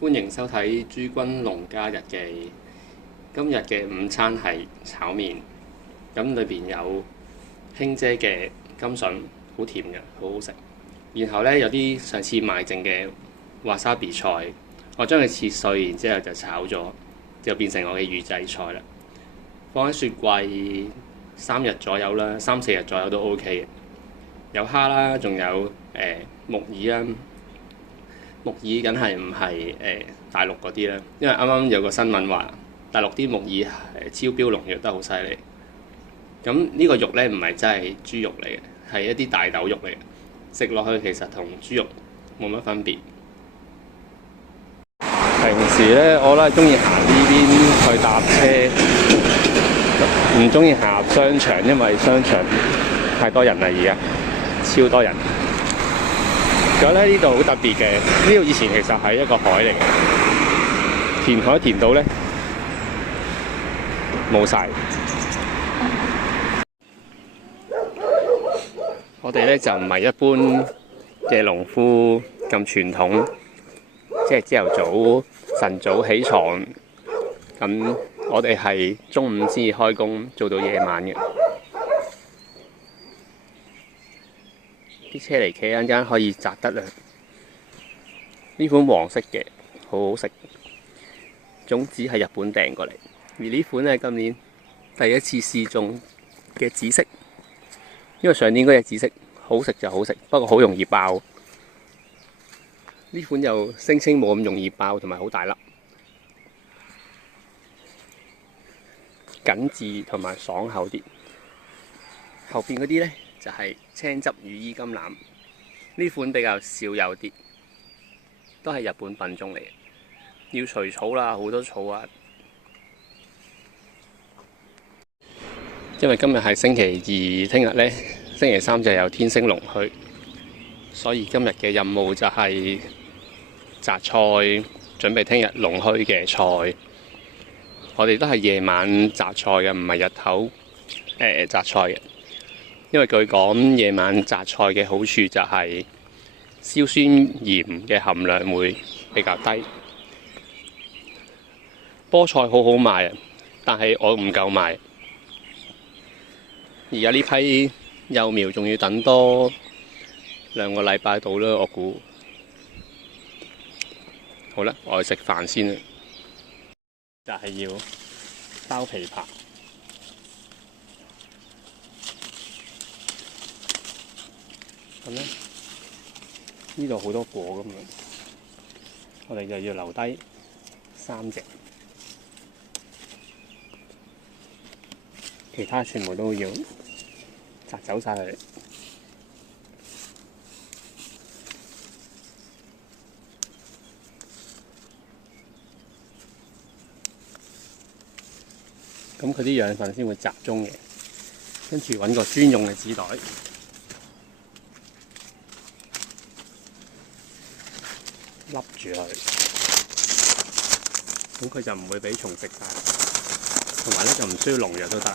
歡迎收睇諸君農家日記。今日嘅午餐係炒麵，咁裏邊有卿姐嘅甘筍，好甜嘅，好好食。然後呢，有啲上次賣剩嘅華沙比菜，我將佢切碎，然之後就炒咗，就變成我嘅預製菜啦。放喺雪櫃3日左右啦，3-4日左右都 OK 嘅。有蝦啦，仲有木耳啦。木耳梗係唔係大陸嗰啲啦，因為啱啱有個新聞話大陸啲木耳超標農藥得好犀利。咁呢個肉呢，唔係真係豬肉嚟嘅，係一啲大豆肉嚟嘅，食落去其實同豬肉冇乜分別。平時呢，我咧中意行呢邊去搭車，唔中意行入商場，因為商場太多人啦，而家超多人。仲有咧，呢度好特別嘅，呢度以前其實係一個海嚟嘅，填海填到咧冇晒。我哋咧就唔係一般嘅農夫咁傳統，即係朝頭早晨早起床，咁我哋係中午先至開工，做到夜晚嘅。啲車厘企陣間可以摘得啦。呢款黃色嘅好好食，種子係日本訂過嚟，而呢款係今年第一次試種嘅紫色。因為上年嗰隻紫色好食就好食，不過好容易爆。呢款又聲稱冇咁容易爆，同埋好大粒，緊緻同埋爽口啲。後邊嗰啲呢，就係青汁羽衣甘藍，呢款比較少有啲，都係日本品種嚟嘅，要除草啦，好多草啊。因為今日係星期二，聽日呢，星期三就有天星龍墟，所以今日嘅任務就係摘菜，準備聽日龍墟嘅菜。我哋都係夜晚摘菜嘅，唔係日頭摘菜嘅。因為據講夜晚摘菜嘅好處就係硝酸鹽嘅含量會比較低。菠菜好好賣啊，但係我唔夠賣。而家呢批幼苗仲要等多2個禮拜到啦，我估。好啦，我去食飯先啦。就係要包枇杷。咁咧，呢度好多果咁樣，我哋就要留低3隻，其他全部都要摘走晒佢。咁佢啲養分先會集中嘅，跟住揾個專用嘅紙袋。笠住佢，咁佢就唔會俾蟲食晒，同埋咧就唔需要農藥都得。